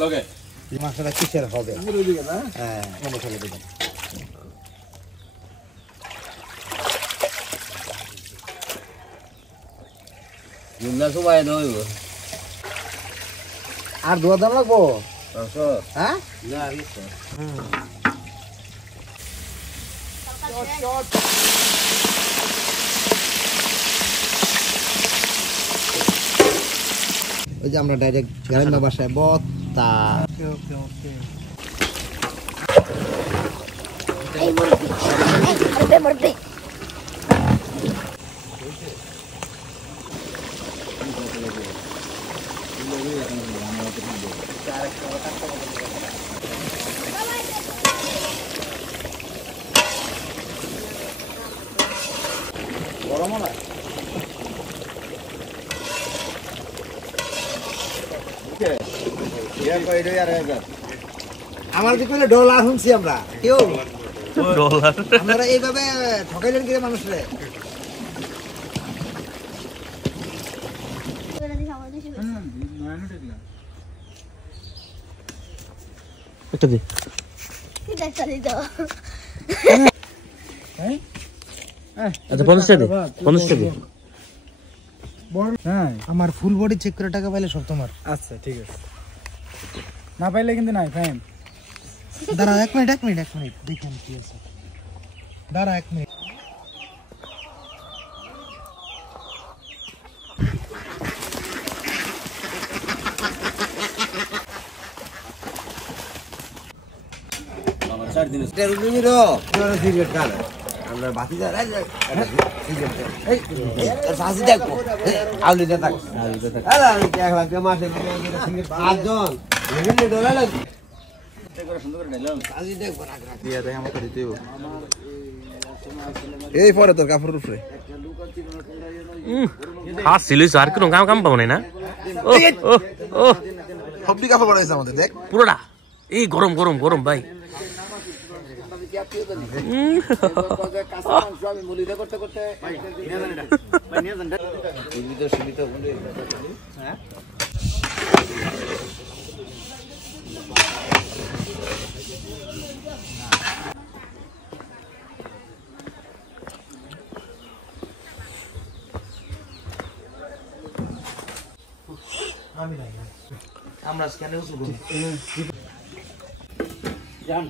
লগে মাছটা কিসের হবে হ্যাঁ মশলা দিবেন মুন্না সবাই দইব আর দোয়া দাম লাগবো হ্যাঁ না ওই যে আমরা ডাইরেক্ট গ্রামের বাসায় বত্তা ওকে মরতে গরম না আমার কি কইলে ডলার শুনছি আমরা কেউ ডলার আপনারা এইভাবে ঠকাইলেন কি মানুষরে একটা দে কি দেখা দিতো হ্যাঁ আচ্ছা 50 টাকা 50 টাকা হ্যাঁ আমার ফুল বডি চেক করে টাকা পাইলে সব তোমার আচ্ছা ঠিক আছে না পাইলে কিন্তু নাই ফাইন দাঁড়া এক মিনিট দেখেন কি আছে দাঁড়া এক মিনিট আমার 4 দিন সিগারেট খান আমরা বাতি যা সিগারেট এই সাজি দেখো আউলি দে থাক আরে আমি দেখলাম যে মাসে পাঁচজন বিভিন্ন ডলার লাগে সুন্দর করে ঢাইলাম সাজি দেখো রাখ দিয়া দেয় আমাকে দিতেও এই পরে তোর কাপড়ের উপরে হাত সিলিস আর কোনো কাম পাবো না ও ও ও সবটি কাপড় বানাইছে আমাদের দেখ পুরোটা এই গরম গরম গরম ভাই আমরা স্ক্যানে উঠব জান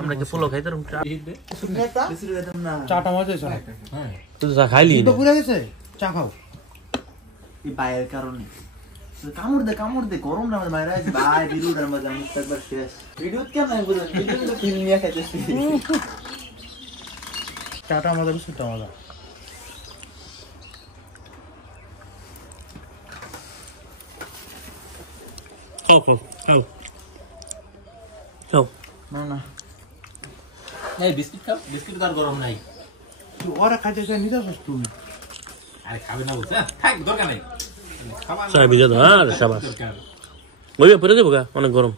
আমরা কি ফুলো খাইতে রুম চা চাটা মজা হয়েছে না হ্যাঁ তুই চা খাইলি তো পুরা গেছে চা খাও এই বাইরের কারণে কামড় দে গরম না বাইরে আছে ভাই ভিডিওটার মধ্যে আমি একবার শেষ ভিডিও কেন আমি বুঝলাম ভিডিও তো ফিল্ম নিয়ে খাইতেছি চাটা মজা বিস্কুটটা মজা খাও খাও খাও খাও না এই বিস্কিট খাও বিস্কিট তো আর গরম নাই তুই ওরা খাইতে চাই নিতে পারছ তুই আরে খাবে না বলছ থাক দরকার নাই খাবার চা ভিজে দাও আর শাবাশ ওই পরে দেবো গা অনেক গরম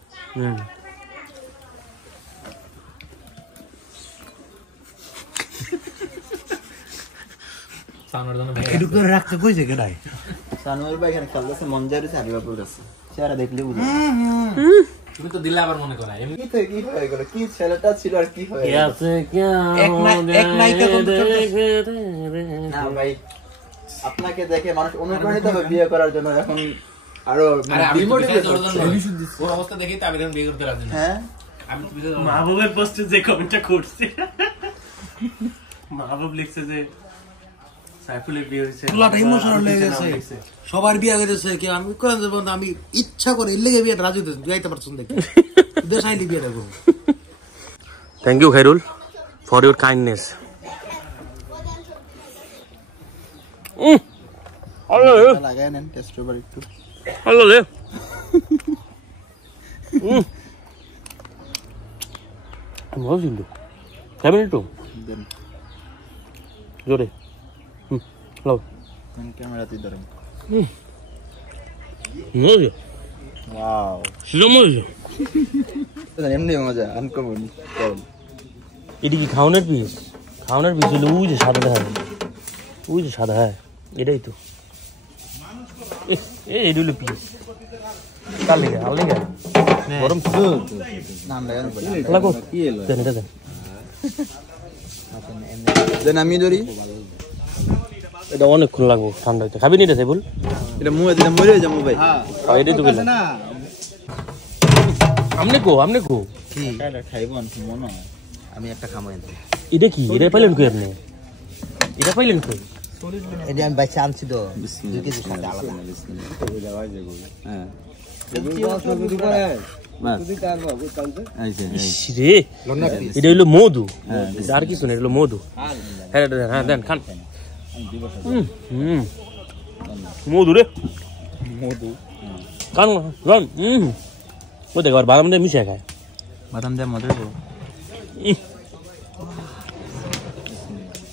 সামনের জন্য এটু করে রাখতে কইছে কেডাই সানোয়ার ভাই এখানে খেলতেছে মঞ্জারি সারিবা পড়ছে চেহারা দেখলে বুঝা তুমি তো দিলে আবার মনে করা এমনি কি হয়ে গেল কি ছেলেটা ছিল আর কি হয়ে গেল আছে কি এক নাইতে না ভাই আপনাকে দেখে মানুষ অনুপ্রাণিত হবে বিয়ে করার জন্য এখন আরো ডিমোটিভেট হচ্ছে ওর অবস্থা দেখেই তো আমি এখন বিয়ে করতে রাজি না হ্যাঁ আমি মাহবুবের পোস্টে যে কমেন্টটা করছি মাহবুব লিখছে যে সাইফুলের বিয়ে হয়েছে পোলাটা ইমোশনাল হয়ে গেছে সবার বিয়ে হয়েছে কি আমি কোন আমি ইচ্ছা করে এর লেগে বিয়েটা রাজি হইতেছি বিয়াইতে পারছুন দেখি দেশ আইলি বিয়েটা করব thank you Khairul for your kindness লাগায় নেন টেস্ট ওভার একটু হ্যালো রে ভালো ছিল খাবেন একটু দেন জোরে হ্যালো ক্যামেরাতে ধরেন মজা ওয়াও সেটা মজা এমনি মজা আনকমন এটা কি খাওয়ানোর পিস হলো ওই যে সাদা দেখা ওই যে সাদা হ্যাঁ এটাই তো এটা হলো পিস কাল লেগে আল লেগে গরম নাম লাগান লাগো দেন এটা দেন দেন আমি ধরি এটা অনেকক্ষণ লাগবো ঠান্ডা হইতে খাবি নি এটা সাইবুল এটা মুয়ে দিলে মরে যাবো ভাই এটাই তো বললাম আমনে কো কি এটা খাইবন মনে হয় আমি একটা খামো এটা কি এটা পাইলেন কই আপনি এটা পাইলেন কই এটা আমি বাইচা আনছি তো 2 কেজি সাথে আলাদা হ্যাঁ রে এটা হলো মধু আর কিছু না এটা হলো মধু হ্যাঁ দেন খান মধু রে খান খান ও দেখ আর বাদাম দিয়ে মিশিয়ে খায় বাদাম দিয়ে মজা করো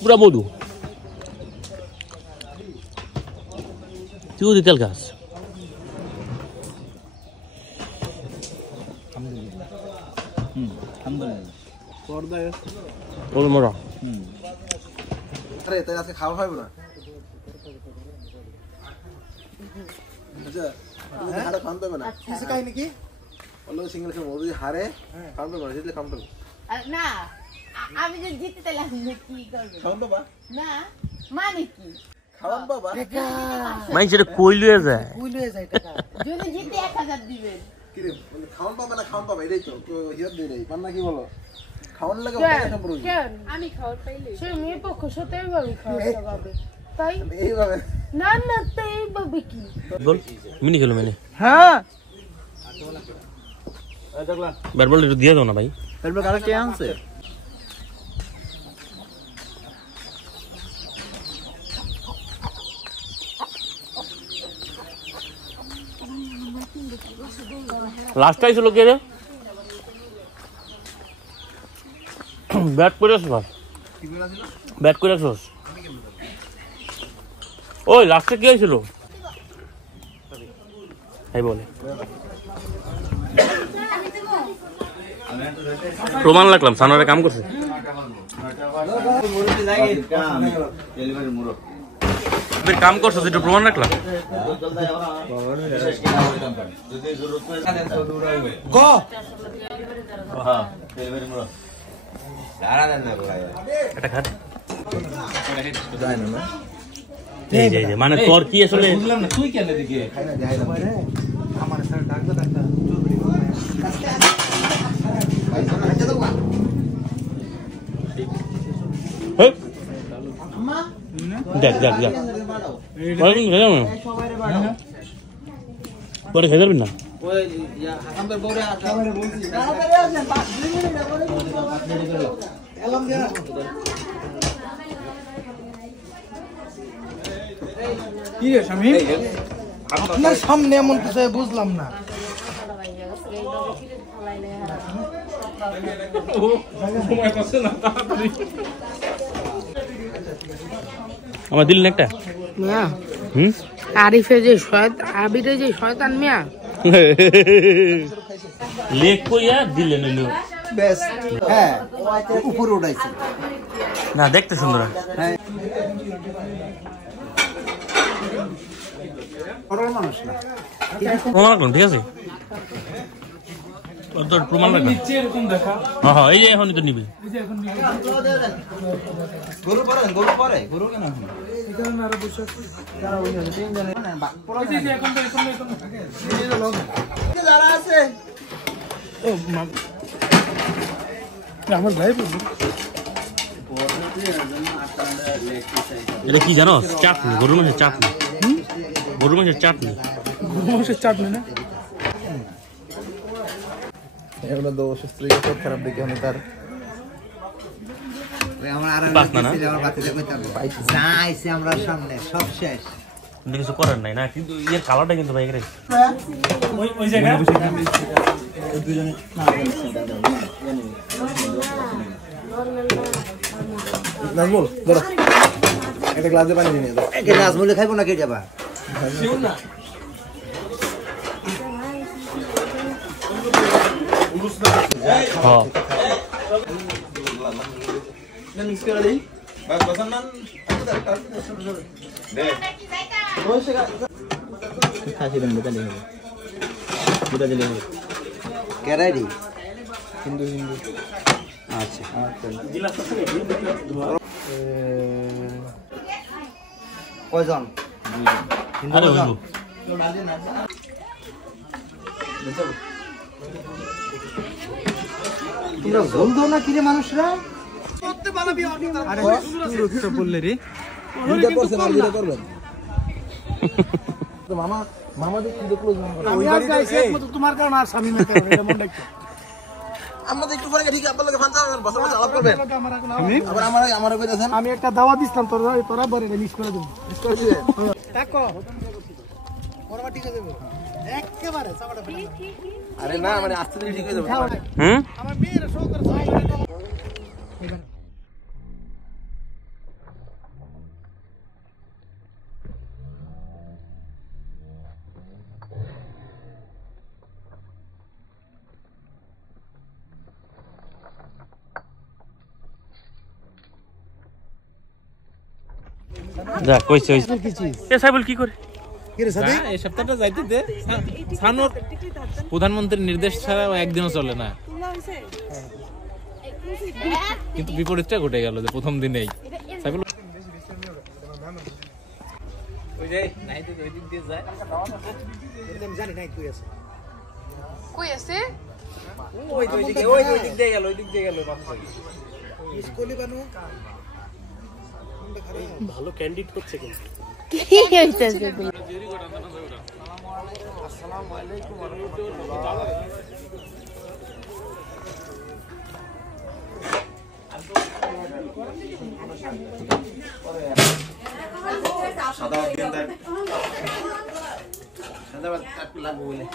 পুরা মধু তুই তেল গাছ ওর মরা আরে তাই আজকে খাওয়া হবে না আচ্ছা হারে খান দেবে না কিছু কাহিনী কি অন্য সিঙ্গেল খেলে ওই হারে খান দেবে না জিতলে খান দেবে না আমি যদি জিততে তাহলে কি করব খান দেবা না মানে কি খাওয়ান বাবা মাই সেটা কই লয়ে যায় কই লয়ে যায় টাকা যদি জিতে 1000 দিবেন কি রে খাওয়ান বাবা না খাওয়ান বাবা এটাই তো হিয়ার দিয়ে দেই পান্না কি বলো খাওয়ান লাগে সম্পর্ক কেন আমি খাওয়ার পাইলে সে মেয়ে পক্ষ সাথে এইভাবে খাওয়াতে পারবে তাই এইভাবে না না তাই এইভাবে কি বল মিনি খেলো মেনে হ্যাঁ ব্যাট বল একটু দিয়ে দাও না ভাই তারপর কারা কে আনছে লাস্টটাই ছিল কে রে ব্যাট করে আসছিস ব্যাট করে আসছিস ওই লাস্টে কি হয়েছিল তাই বলে প্রমাণ লাগলাম সানোয়ারে কাম করছে কাম করছো যেটা প্রমাণ রাখলাম এটা খাট এই যে মানে তোর কি আসলে বুঝলাম না তুই কেন দিকে আমার স্যার ডাক্তার দেখ পরে খেয়ে যাবেন না কি রে স্বামী আপনার সামনে এমন কিছু বুঝলাম না আমার দিলেন একটা মিয়া আরিফে যে আবিরে যে শয়তান মিয়া লেখ কইয়া দিলেন হইলো বেশ হ্যাঁ উপরে উঠাইছে না দেখতে সুন্দর মানুষ না প্রমাণ রাখলাম ঠিক আছে তোর প্রমাণ রাখলাম হ্যাঁ এই যে এখনই তো নিবি গরু পরে গরু কেন যারা আছে আমার ভাই এটা কি জানো? চাটনি, গরুর মাংসের চাটনি। গরুর মাংসের চাটনি। গরু মাংসের চাটনি না? এগুলো দোষ স্ত্রীকে খুব খারাপ দেখে আমি তার আমরা সামনে সব শেষ কিছু করার নাই না, কিন্তু ইয়ের কালারটা কিন্তু ভাই নাজমুল ধরো একটা গ্লাসে পানি নিয়ে দাও। নাজমুলে খাইবো না কে যাবা? মিক্স করে দেই বাস বসান না দে খাসি দেন বেটা লিখে বেটা দিলে হবে কেরাইডি হিন্দু আচ্ছা কয়জন? আরে বন্ধু তোমরা ভুল দাও না কিরে মানুষরা? আরে তুই রুটিটা বললে রে দুইটা করছেন আর দুইটা করবেন তো মামা মামা দেখি দেখলো আমি আর গাইছি একমাত্র তোমার কারণে আর স্বামী মেতে এটা মন রাখো। আমরা একটু পরে ঠিক আপনার লগে ফান্তা বসা বসা আলাপ করবেন আবার আমারে কইতাছেন আমি একটা দাওয়া দিছিলাম তোরা বরে মিস করে দেব। মিস করে দিবেন তাকো পরবা ঠিক আছে একেবারে সাবাটা আরে না মানে আস্তে ধীরে ঠিক হয়ে যাবে আমার মেয়ের সহকারে যা কইছে এ সাইবুল কি করে? এই সপ্তাহটা যাইতে দে সানোর প্রধানমন্ত্রীর নির্দেশ ছাড়া একদিনও চলে না, কিন্তু বিপরীতটা ঘটে গেল যে প্রথম দিনেই সাইবুল ওই যে নাই তো ওই দিক দিয়ে যায় জানি নাই কই আছে কই আছে? ওই দিক দিয়ে গেল বাচ্চা স্কুলে বানু ভালো ক্যান্ডিড করছে কিন্তু কি হইতাছে? আসসালামু আলাইকুম ওয়া রাহমাতুল্লাহ। সাদা দিন দেন সাদা কাট লাগবে বলে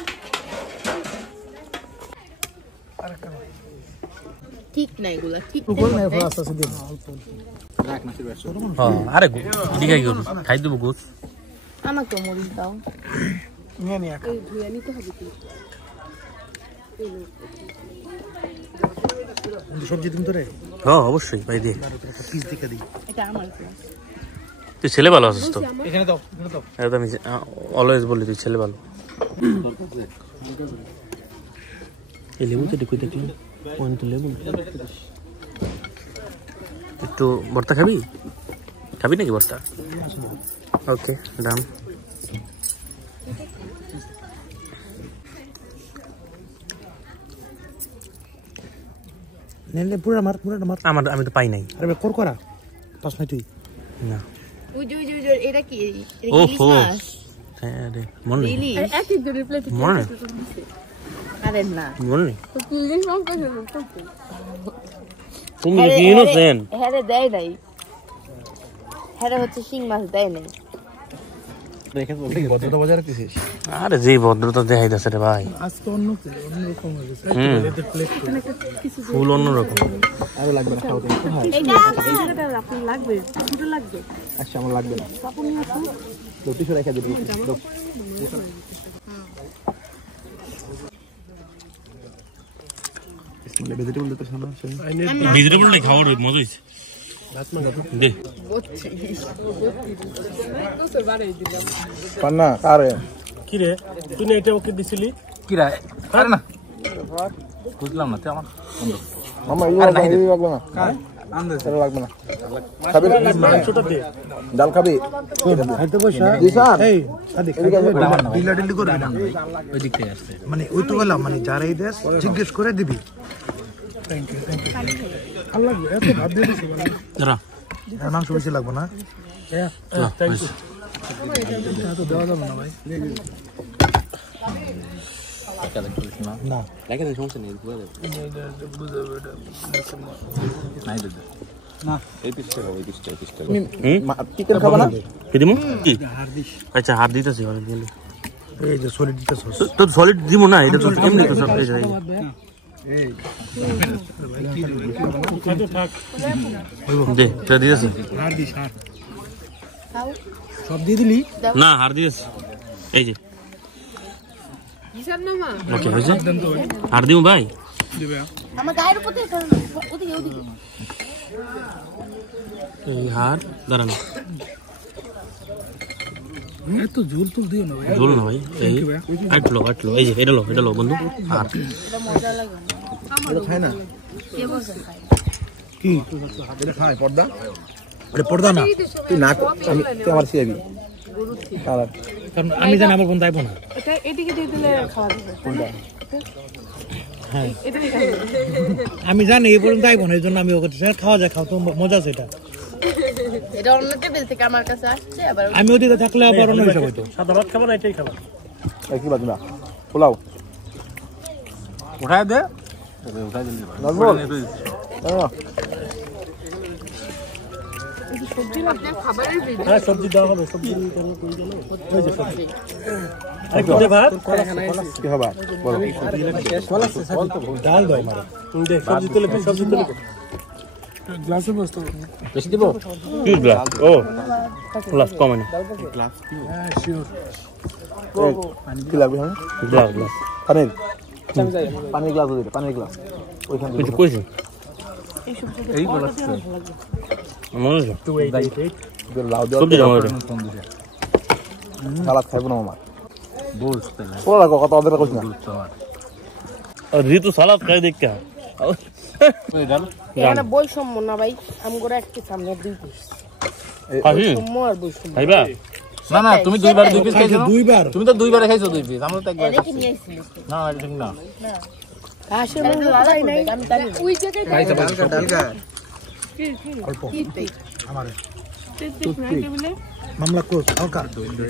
ঠিক নাই এগুলা ঠিক আরে দিঘাই গরু খাই দেবো গোস। আমাকে মরিচ দাও। নিয়ে নিয়ে এই ধুয়ে নিতে হবে কি? সবজি তুমি তো রে হ্যাঁ অবশ্যই ভাই দিয়ে পিস দেখে দিই। এটা আমার ক্লাস। তুই ছেলে ভালো আছিস তো? এখানে দাও এখানে দাও। এটা আমি অলওয়েজ বলি তুই ছেলে ভালো। এই লেবু তো দেখি দেখলাম পয়েন্ট লেবু একটু ভর্তা খাবি? খাবি নাকি ভর্তা? ওকে ডান। নেলে পুরো আমার আমি তো পাই নাই। আরে কর করা পাস নাই তুই না ওই এটা কি? ও ইলিশ হো মাছ? হ্যাঁ রে মনে নেই ইলিশ? এক এক জনের প্লেটে মনে নেই আরে না। মনে নেই তো কি ইলিশ মাছ করতে? তুমি কি ইনোসেন্ট? হ্যাঁ রে দেয় নাই। হ্যাঁ হচ্ছে শিং মাছ দেয় নাই। ভদ্রতা বজায় রাখতেছিস আরে যে ভদ্রতা দেখাই যাচ্ছে রে ভাই, আজকে অন্যরকম হয়ে গেছে। এদের প্লেট ফুল অন্যরকম। আরো লাগবে না খাও তুমি এটা আপনার লাগবে? ছোট লাগবে? আচ্ছা আমার লাগবে না রুটি সরে রেখে দিবি ভেজিটেবল দিতে শোনা ভেজিটেবল নাই খাওয়ার মজা হয়েছে দে। পান্না আরে কি রে তুই না এটা ওকে দিছিলি? কি রে আরে না বুঝলাম না তুই আমার মামা এই লাগবে না আন্দাজ লাগবে না খাবি ছোট দে ডাল খাবি খাইতে বসা জি স্যার এই আদি ডিলা ডিলি করবি না ওই দিক থেকে আসছে মানে ওই তো বললাম মানে যারাই দেশ জিজ্ঞেস করে দিবি। থ্যাংক ইউ আল্লাহ এত ভাব দিয়ে দিছি দাঁড়া মাংস বেশি লাগবে না দেওয়া যাবে না ভাই চিকেন খাবা না আচ্ছা হাত দিতেছি এই যে সলিড দিতেছ তো সলিড দিব না এটা তো এমনি তো সব দে এটা দিয়েছি সব দিয়ে দিলি না হার দিয়েছি এই যে ওকে হয়েছে হার দিব ভাই আমার গায়ের উপর থেকে ওদিকে ওদিকে এই হার দাঁড়ানো এত ঝোল তুল দিও না ভাই ঝোল না ভাই এই আটলো এই যে এটা লো বন্ধু হার এটা মজা লাগে এটা খায় না কে বলছে খাই কি এটা খায় পর্দা আরে পর্দা না তুই না আমি তুই আমার সিয়াবি কারণ আমি জানি আমার বন্ধু আইবো না এটা এদিকে দিয়ে দিলে খাওয়া যাবে হ্যাঁ এটা দিয়ে খাবে আমি জানি এই পর্যন্ত আইবো না এই জন্য আমি ওকে খাওয়া যায় খাও তো মজা আছে এটা এটা অন্য টেবিল থেকে আমার কাছে আসছে আবার আমি ওদিকে থাকলে আবার অন্য হিসাব হইতো সাদা ভাত খাবো না এটাই খাবো কি বাদ না পোলাও উঠায় দে নাজমুল সবজি না আপনার খাবারের ভিডিও হ্যাঁ সবজি দেওয়া হবে সবজি ওই যে সবজি ভাত কি হবে বলো ডাল দাও আমার সবজি তুলে গ্লাসে বসতো বেশি দিব কি গ্লাস ও গ্লাস কম না হ্যাঁ শিওর কি লাগবে হ্যাঁ গ্লাস পানির গ্লাস দিতে পানির গ্লাস ওইখানে কিছু কইছি এই গ্লাস মনে আছে লাউ দেওয়া সবজি দাও সালাদ খাইবো না মামা বলতে না পোলা কথা ওদের কইছ না আর ঋতু সালাদ খাই দেখ কা এখানে বৈষম্য না ভাই আমগোরা একটু সামনে দুই পিস খাবি বৈষম্য আর বৈষম্য খাইবা না না তুমি দুইবার দুই পিস খাইছো দুইবার তুমি তো দুইবার খাইছো দুই পিস আমরা তো একবার এনেকে নিয়ে আইছিল না এটা ঠিক না হাঁসের মাংস খাই নাই আমি জানি ওই জায়গায় আমারে টেবিলে মামলা ক্লোজ হালকা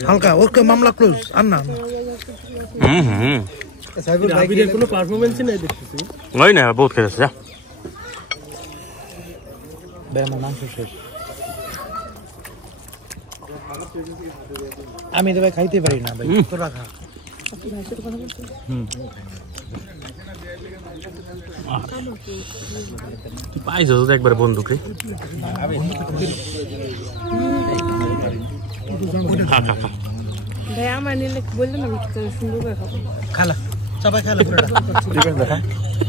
হালকা ওকে মামলা ক্লোজ আর না সাইবুল ভাই আবিরের কোনো পারফরম্যান্সই নাই দেখতেছি ওই না বহুত খেয়েছে যা ব্যায়াম মাংস শেষ আমি তো ভাই খাইতে পারি না ভাই তো রাখা তুই পাইছো তো একবার বন্ধুকে ভাই আমার নিলে বললেন না সুন্দর করে খাবো খালা সবাই খালা পুরোটা ঠিক আছে দেখা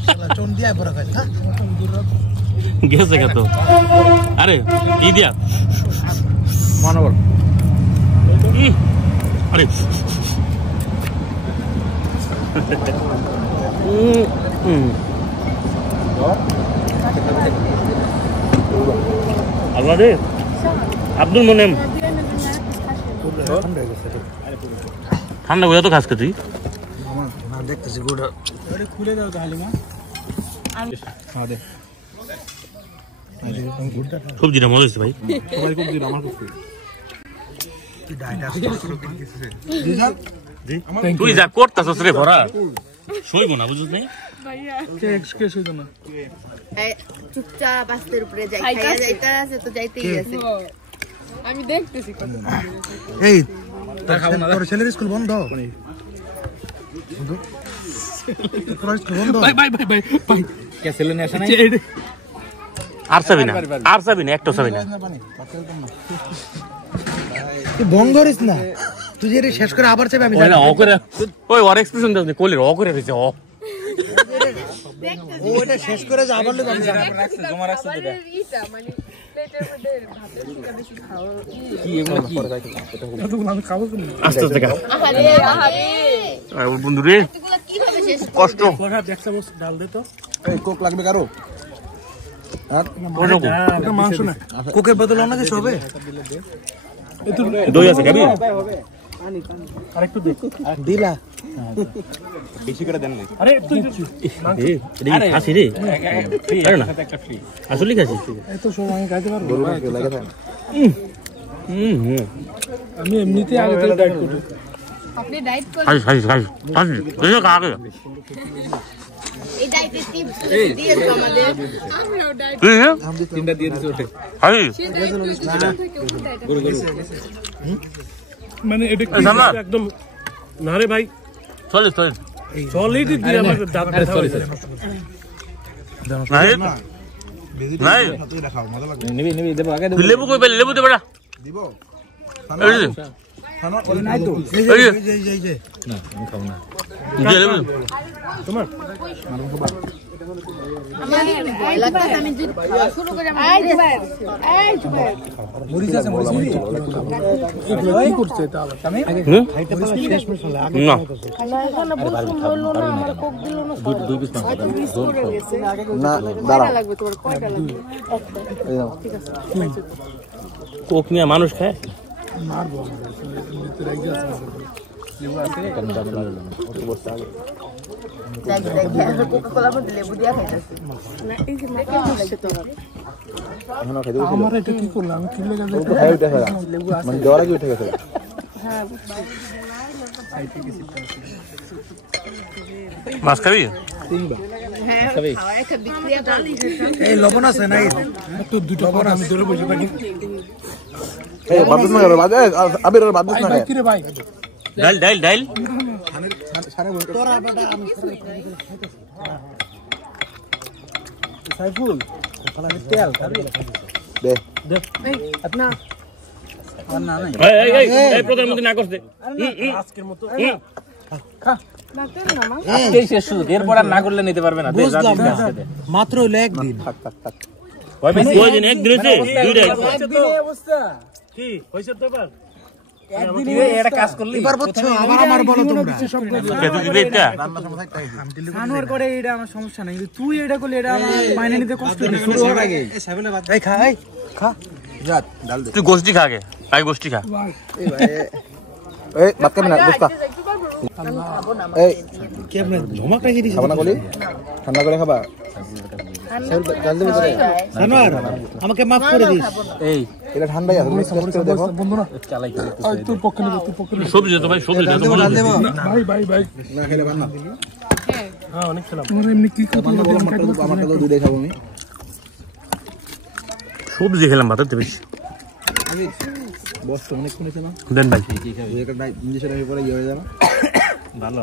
শালা চোন দিয়া পুরো খাই হ্যাঁ গেছে কত আরে ই দিয়া মানবর আরে আপনাদের আব্দুল মোনেম ঠান্ডা বোঝা তো খাস কে তুই না দেখতেছি গুড় খুলে দাও তাহলে মা সবজিটা মজা হয়েছে ভাই সবাই খুব দিন আমার খুব তুই যা করতাছস রে ভরা সইব না বুঝছ নাই এক্সকিউজ হইতো না চুপচাপ আস্তের উপরে যাই খাইয়া যাইতে আছে তো যাইতেই আছে আমি দেখতেছি কত এই তোর ছেলের স্কুল বন্ধ তোর স্কুল বন্ধ ভাই ভাই ভাই ভাই ভাই কে ছেলে নিয়ে আসে নাই আর চাবি না একটা চাবি না তুই বন্ধ করিস না তুই যে শেষ করে আবার চাইবে আমি ওই না ও করে ওই ওর এক্সপ্রেশন দাও কোলের ও করে দিছে ও ওইটা শেষ করে যা আবার আমি জানি জমা রাখছে এটা ইটা মানে প্লেটের মধ্যে ভাতের থেকে বেশি খাওয়া কি এগুলো কি এতগুলো আমি খাবো কি আস্তে আস্তে খা আহারে আহারে ওই বন্ধু রে এগুলো কিভাবে শেষ কষ্ট কোঠা দেখছ বস ডাল দে তো এই কোক লাগবে কারো এটা মাংস না কোকের বদলে অন্য কিছু হবে দই আছে খাবি আরেকটু দে দিলা বেশি করে দেন না আরে তুই আরে খাসি রে আরে না একটা ফ্রি আসলে খাসি এত সময় খাইতে পারবো গরু মাংস লাগে থাকে না আমি এমনিতে আগে থেকে ডায়েট করি আপনি ডায়েট করেন খাসি এই কাকে এই ডায়েটের টিপস দিয়ে দাও আমাদের আমরাও ডায়েট তিনটা দিয়ে দিছে ওঠে খাসি মানে এটা কি একদম না রে ভাই চলে সলিড দিয়ে আমার দাঁত ব্যথা হয়ে যায় নাই নিবি দেবো আগে লেবু কই পেলে লেবু দে বেটা দিব এই যে নাই তো এই যে না আমি খাবো না দিয়ে লেবু তোমার আমি ভয় লাগছে আমি যদি খাওয়া শুরু করে আমি মরিচ আছে মরিচ কি করছে এটা আবার আমি খাইতে পারো শেষ মশলা আগে না দুই পিস মাংস না দাঁড়াও লাগবে তোমার কয়টা লাগবে এই নাও। কোক নিয়ে মানুষ খায় মারবো এমনিতে রাখি আছে কোকা-কোলা মধ্যে লেবু দিয়া খাইতেছি না এই যে মাথা লাগছে তো এখনো খাইতে বসে আমার এটা কি করলাম আমি কিনলে গেলে তো খাই উঠে গেছে মানে দেওয়ার আগে উঠে গেছে মাছ খাবি হ্যাঁ খাওয়া একটা বিক্রিয়া ডালি এই লবণ আছে নাই তো দুটো লবণ আমি ধরে বসে থাকি এই বাদুস না করে বাদে আবির বাদুস না ভাই কি রে ভাই ডাইল তোরা বেটা আমি সাইফুল খালি তেল খাবি দে আপনা না নাই এই প্রধানমন্ত্রী না করতে আজকের মতো আজকেই শেষ শুধু এরপর আর না করলে নিতে পারবে না দে যা বুঝলাম দিবি না। আজকে দে মাত্র হইলো একদিন কয় বেশি ওই দিন একদিন হয়েছে দুইটাই একদিনে অবস্থা কি হইছে তো এবার একদিনে এটা কাজ করলি এবার বুঝছো আমার বলো তোমরা কত দিবে এটা আনোয়ার করে এটা আমার সমস্যা নাই কিন্তু তুই এটা করলে এটা আমার মাইনে নিতে কষ্ট হবে শুরু হওয়ার আগে এই খা যা ডাল দে তুই গোষ্ঠী খা আগে আগে গোষ্ঠী খা এই ভাত খাবি না দোস্তা এই কেমনে ধমাক রেখে দিছিস খাবা না বলি ঠান্ডা করে খাবা ডাল দে ভিতরে জানোয়ার আমাকে মাফ করে দিস এই এটা ঠান্ডাই আছে তুমি টেস্ট করে দেখো বন্ধু না চালাই করে তুই পক্ষে নিবি তুই পক্ষে নিবি সবজি তো ভাই সবজি ডাল দেবো ডাল দেবো ভাই না খেলে বান্না হ্যাঁ অনেক খেলাম তোমরা এমনি কি বান্না তো আমারটা তো দুধে খাবো আমি সবজি খেলাম ভাতের বেশি বস তো অনেক শুনেছে না দেন ভাই দুই একটা ইঞ্জেকশন এর পরে ইয়ে হয়ে যাবে ভালো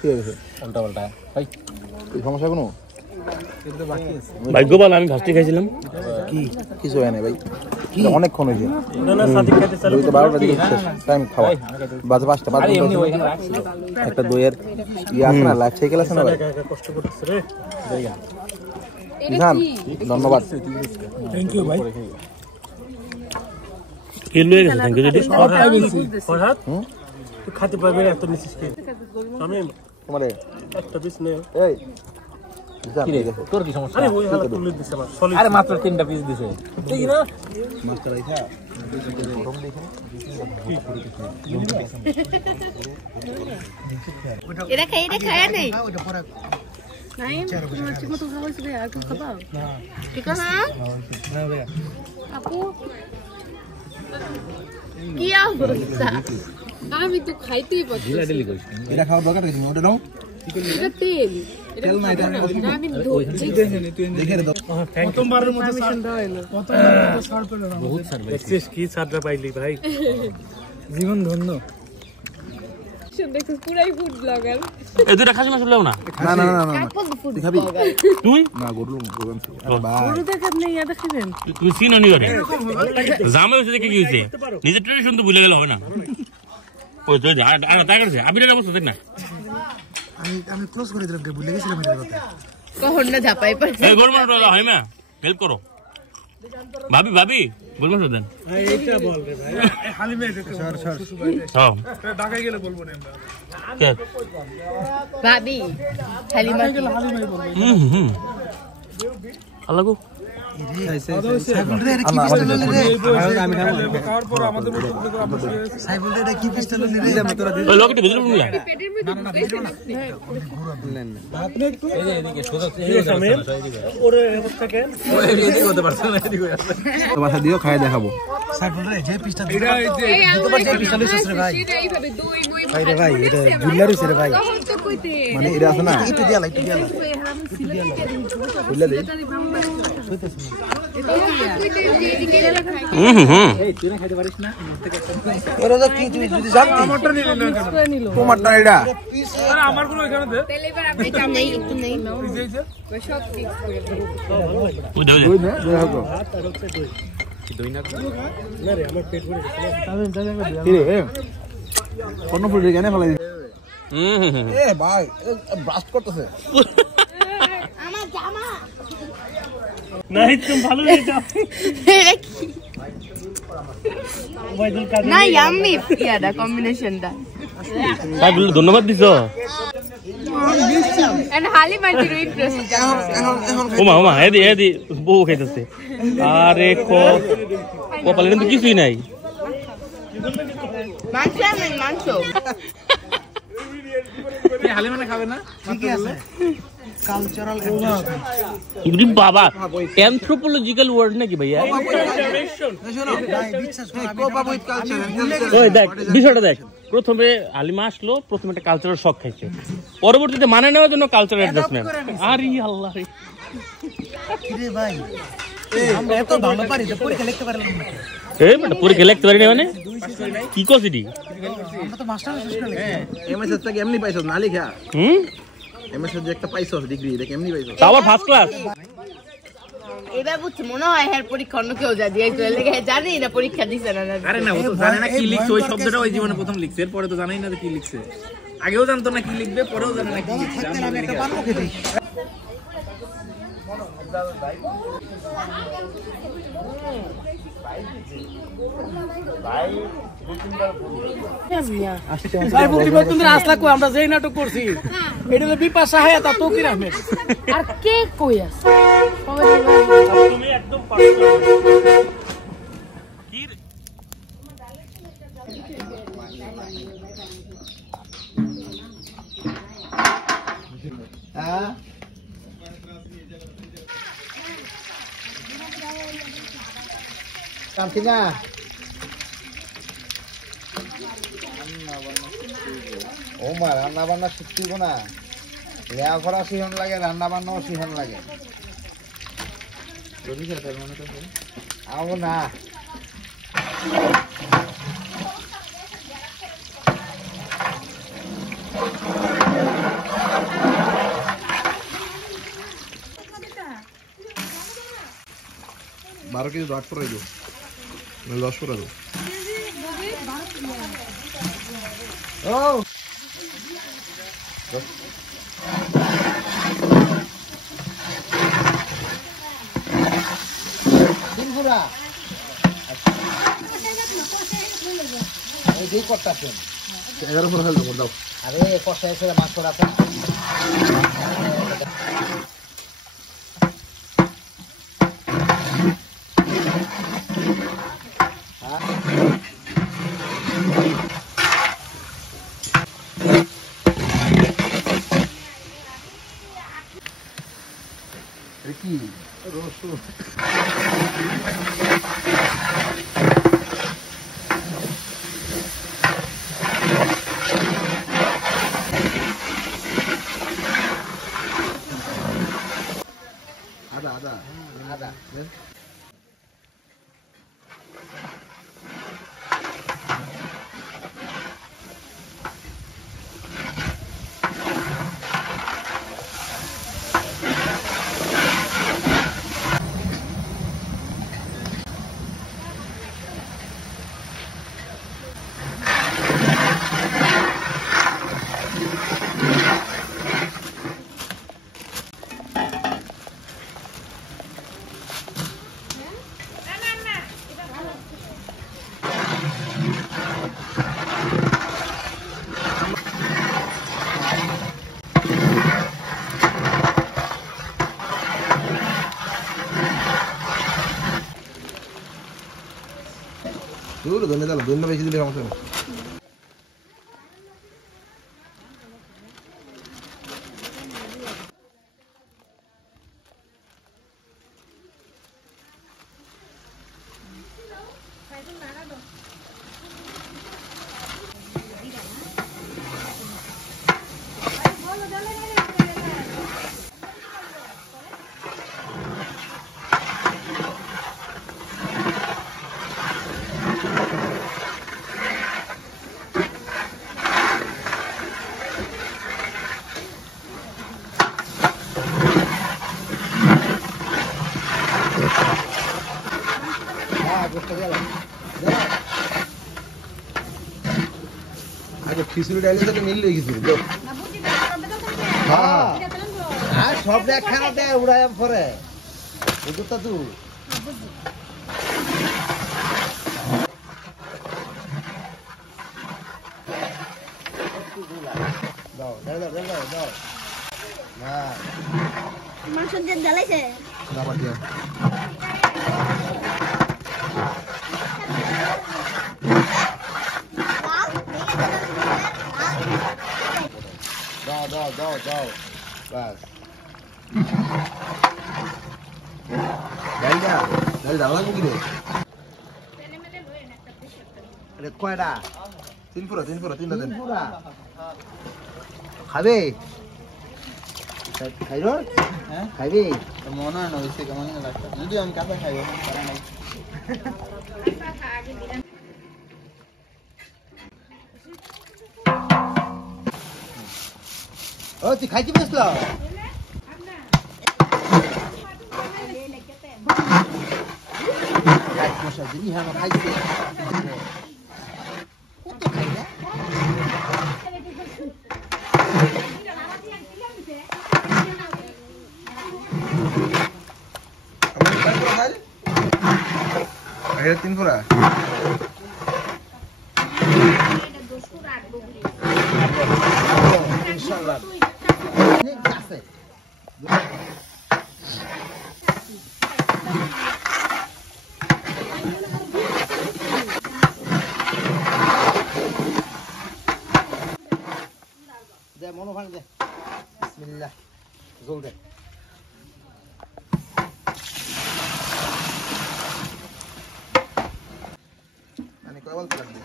কি হয়েছে উল্টা পাল্টা ভাই এই সমস্যা কোনো ভাগ্য ভালো আমি ফার্স্টে খাইছিলাম কি কিছু হয় না ভাই অনেকক্ষণ হয়েছে দুই তো 12টা দিকে টাইম খাওয়া বাজে 5টা বাজে আরে এমনি ওইখানে রাখছি একটা দইয়ের ইয়ে আছে না লাইফ সাইকেল আছে না ভাই কষ্ট করতেছ রে জান ধন্যবাদ থ্যাংক ইউ ভাই কি লয়ে গেছে থ্যাংক ইউ দিদি ফরহাদ তুই খেতে পারবি এত নিছিস কি আমি তোমারে একটা পিস নে এই জান কি রে তোর কি সমস্যা আরে ওই হালা তুলে দিছে আমার সলিড আরে মাত্র 3টা পিস দিছে ঠিক না মাস্টার আইছা এটা খায় নাই ওটা পরে নাই তোমার ঠিক মতো খাওয়াইছ রে আর কিছু খাবা না ঠিক আছে না ভাই আপু কি অবস্থা আমি তো খাইতেই পারছি ঢিলা ঢিলি করিস এটা খাওয়ার দরকার নেই ওটা নাও এটা তেল তেল না এটা আমি দেখে রে দাও প্রথমবারের মতো ছাড় পেল না বহুত সার ভাই দেখছিস কি ছাড়টা পাইলি ভাই জীবন ধন্য দেখছিস পুরাই ফুড ব্লগার এই দুইটা খাসি মাছ লও না না না না না কাপড় ফুড ব্লগার তুই না গরু ভাই গরু দেখে আপনি ইয়াদা খাবেন তুই চিনো নি করে জামাই হইছে দেখে কি হইছে নিজের ট্রেডিশন তো ভুলে গেলে হবে না ওই তো আর তা করছে আবিরের অবস্থা দেখ না আমি ক্লোজ করে দিলাম ভুলে গেছিলাম এটার কথা কখন না ঝাপাই পারে এই গোলমাল হয় না হেল্প করো ভাবি গোলমাল দেন এইটা বল রে ভাই হালিমে সর হ্যাঁ ঢাকায় গেলে বলবো না আমরা কে ভাবি হালিমা হালিমে বলবো হুম আল্লাহ গো বাসা দিও খাই দেখাবো মানে এটা আছে না আমার কোনো এখানে দে এটা নেই একটু নেই সব ভাই ব্রাস্ট করতেছে আমার জামা নাই তুমি ভালো হয়ে যাও না ইয়াম্মি ইয়াটা কম্বিনেশনটা সাইবুল ধন্যবাদ দিছো এন্ড হালি মাইটির ইন্টারেস্ট ওমা এদি বউ খাইতেছে আরে কপালে কিন্তু কিছুই নাই মাংস হালিমানে খাবে না কালচারাল বাবা অ্যানথ্রোপোলজিক্যাল ওয়ার্ড নাকি ভাইয়া ওই দেখ বিষয়টা দেখ প্রথমে হালিমা আসলো প্রথমে একটা কালচারাল শক খাইছে পরবর্তীতে মানে নেওয়ার জন্য কালচারাল অ্যাডজাস্টমেন্ট আরে আল্লাহ রে ভাই আমরা এত ভালো পারি যে পরীক্ষা লিখতে পারলাম না এই মানে পরীক্ষা লিখতে পারি না মানে কি কসিডি আমরা তো মাস্টার শেষ করে এমএস এর থেকে এমনি পাইছস না লিখা এমএস এর যে একটা পাইছস ডিগ্রি দেখে এমনি পাইছস আবার ফার্স্ট ক্লাস এবার বুঝছি মনে হয় হ্যাঁ পরীক্ষা অন্য কেউ যা দিয়ে লেগে জানি না পরীক্ষা দিছে না আরে না ও তো জানে না কি লিখছে ওই শব্দটা ওই জীবনে প্রথম লিখছে এরপরে তো জানাই না কি লিখছে আগেও জানতো না কি লিখবে পরেও জানে না কি লিখছে আমি একটা পান মুখে দিই আমরা যেই নাটক করছি এটা হলো বিপাশা হায়াত আর তৌকির আহমেদ আর কে কই আছে তুমি একদম কামকিনা ও মা রান্না বান্না শিখতেইব না লেখাপড়া শিখন লাগে রান্না বান্নাও শিখন লাগে আও না বারো কেজি আট করে দিও লস করে দাও ও দিনপুরা এই দুই করতেছেন 11 করে ফেল দাও আরে কষায় করে মাছ করাছেন কি রসুন আদা আদা আদা ধন্য বেশি দিলে সমস্যা নেই। আগে খিচুড়ি ডাইলের সাথে মিল লেগে গেছিল তো হ্যাঁ সব একখানা দেয় উড়ায় পরে বুঝতো তুই দাও দাও দাও দাও না মাংস যে জ্বালাইছে দাবার দিয়া দাও দাও দাও দাও বাস ডাল ডাল লাগবে কি রে আরে কয়টা তিন পুরা তিনটা দেন খাবে খাইরো হ্যাঁ খাইবে মনে হয় না হইছে কেমন লাগছে যদি আমি কাঁচা খাইব তারা নাই ও তুই খাইতে বসলো মশা দিনি হ্যাঁ খাইতে কত খাই না আমার তিন পুরা ইনশাআল্লাহ আছে দে মনোভান দে বিসমিল্লাহ জল দে মানে কয় বলতে লাগবে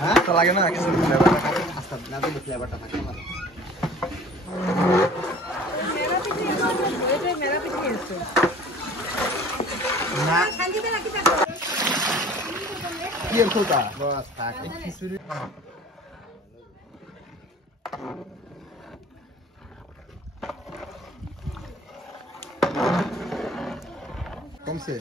হ্যাঁ তো লাগে না কিছু ফ্লেভারটা থাকে আস্তে না দিলে ফ্লেভারটা থাকে না মেরা পিঠে আছে না খান্দিতে রাখি থাকো কি এর খোটা বাস থাক খিচুড়ি কমছে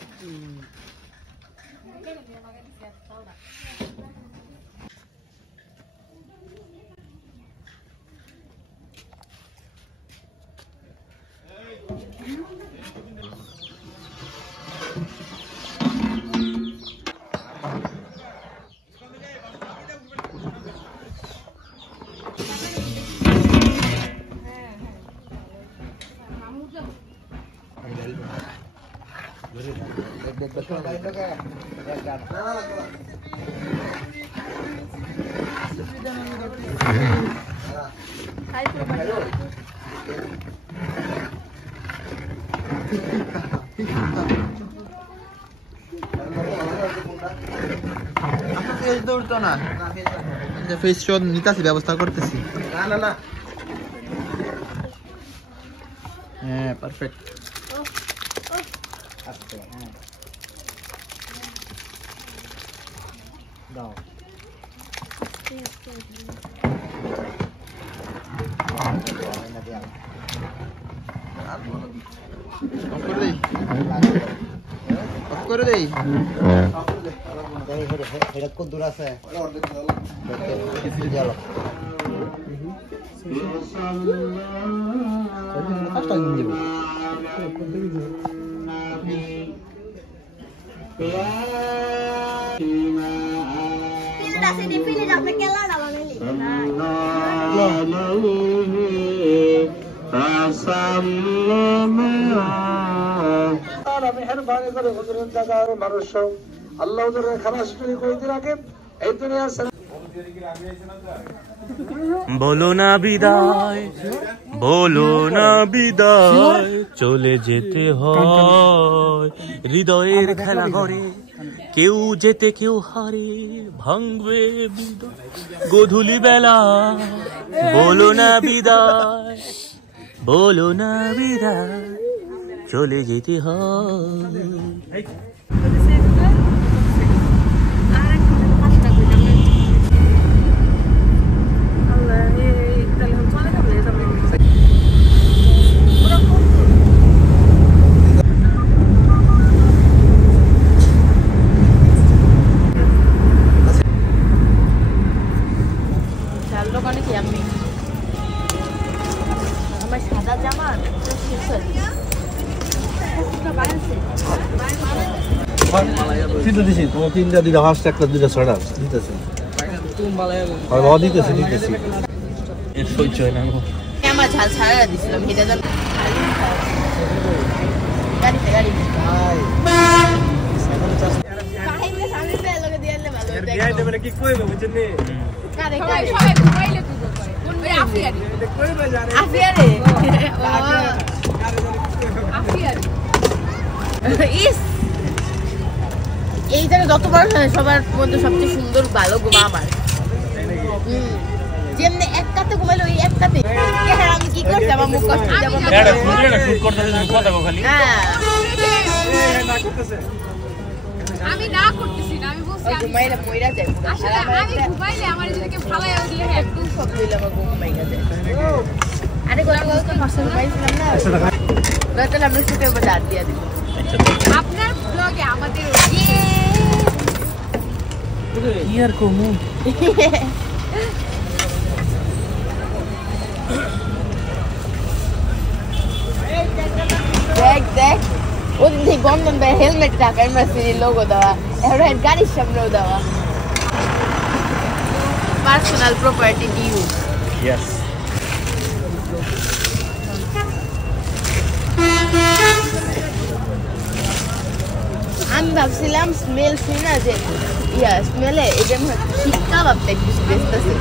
দৌড়তো না ফেস শো নিতাছি ব্যবস্থা করতেছি না না না হ্যাঁ পারফেক্ট আচ্ছা হ্যাঁ দাও করে দেই এটা কত দূর আছে মেহরবানি করে হুজুরের জায়গা আরো মানুষ আল্লাহ ওদের খালাস করে দিন আগে এই দুনিয়ার বলো না বিদায়, বলো না বিদায়, চলে যেতে হয় হৃদয়ের খেলা ঘরে, কেউ যেতে কেউ হারে, ভাঙবে বিদায় গোধূলি বেলা। বলো না বিদায়, বলো না বিদায়, চলে যেতে হয়। আমার সাদা জামা দিছি তোমার তিনটা দুইটা হাঁসটা একটা দুইটা ছড়া দিতেছে দিতেছি সহ্য হয় না আমার ঝাল ছাড়া দিছিলাম এটা জান গাড়িতে গাড়ি কি কইবে বুঝছেন নি সবাই ঘুমাইলে তুই কোন আফিয়ারি আফিয়ারি ইস এই জায়গা যতবার সবার মধ্যে সবচেয়ে সুন্দর ভালো ঘুমা আমার যেমনি এক কাতে ঘুমাইলো ওই এক কাতে আমি কি করছি আমার মুখ কষ্ট যাবো আমি না করতেছি না, আমি বলছি আমি ঘুমাইলে মইরা যায় আসলে আমি ঘুমাইলে আমার যদি ফালাইয়া দিলে একদম সব দিলে আমার ঘুম মাইরা যায়। আরে গতকাল তো পাঁচটা ঘুমাইছিলাম না, গতকাল আমরা শুটে বাজার দিয়ে দিব আপনার ব্লগে আমাদের কি আর কমু। দেখ দেখ ওদিন থেকে গন্ধন ভাই হেলমেট টাকার মেসির লোগো দেওয়া এখন গাড়ির সামনেও দেওয়া পার্সোনাল প্রপার্টি ইউজ। Yes. আমি ভাবছিলাম স্মেল শুনে যে স্মেলে এটা শিক্ষা ভাবতে কিছু বেচতেছে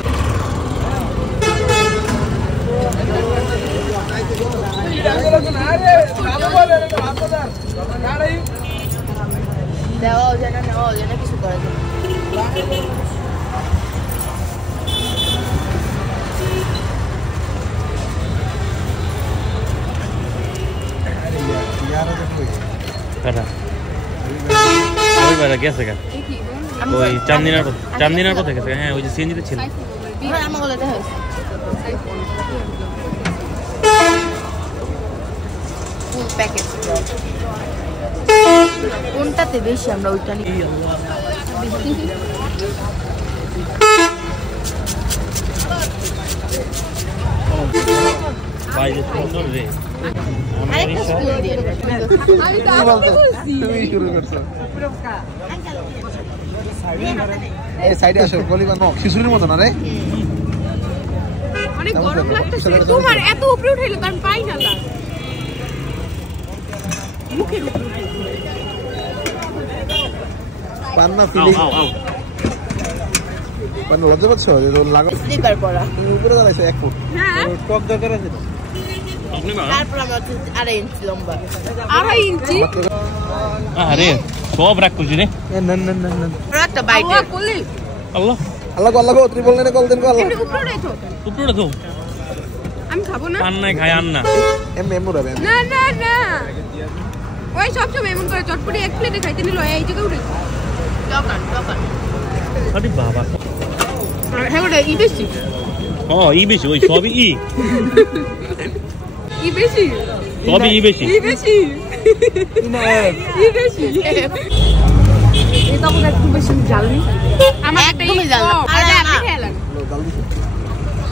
দেওয়াও যায় না নেওয়াও যায় না কিছু করা যায় গেছে ওই চান্দিনার পথে গেছে। হ্যাঁ ওই যে সিএনজিতে ছিল। কোনটাতে বেশি আমরা ওইটা নিই ভাই যে সুন্দর রে খিচুড়ির মতো না রে অনেক গরম লাগতেছে তোমার এত উপরে উঠাইলো কারণ পাই না মুখের পান্না ফিলিং পান্না লজ্জা পাচ্ছ লাগা স্লিপার পরা তুমি উপরে দাঁড়াইছো 1 ফুট হ্যাঁ টক দরকার আছে তারপর আমরা 2.5 ইঞ্চি লম্বা 2.5 ইঞ্চি আরে সব রাখ করছি রে না না না না একটা বাইটে আল্লাহ আল্লাহ আল্লাহ গো ত্রিপল নেনে কল দেন কল এমনি উপরে তো উপরে তো আমি খাবো না পান নাই খায় আন না এম মুরাবে না না না ওই সব সময় এমন করে চটপটি এক প্লেটে খাইতে নিল এই জায়গায় উঠে দোকান আরে বাবা হ্যাঁ ওটা ই বেশি ই বেশি ওই সবই ই বেশি সবই ই বেশি এটা মনে একটু বেশি জ্বালনি আমার একদমই জ্বাল না আরে আপনি খেলেন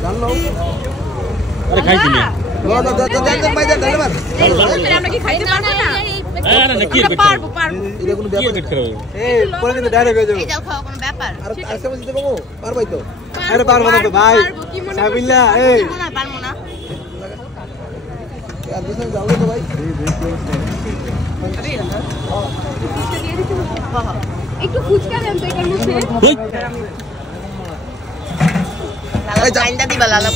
জানলো আরে খাইছি না আমরা কি খাইতে পারবো না আরে না কি পারবো এটা কোনো ব্যাপার কি করে এই পরে কিন্তু ডাইরেক্ট হয়ে যাবে এই যাও খাওয়া কোনো ব্যাপার আর আজকে বুঝতে পারবো পারবাই তো আরে পারবো না তো ভাই সাবিল্লা এই পারবো না আর দুজন যাও তো ভাই একটু ফুচকা দেন তো এটার মধ্যে লালা চাইন্দা দিবা লালা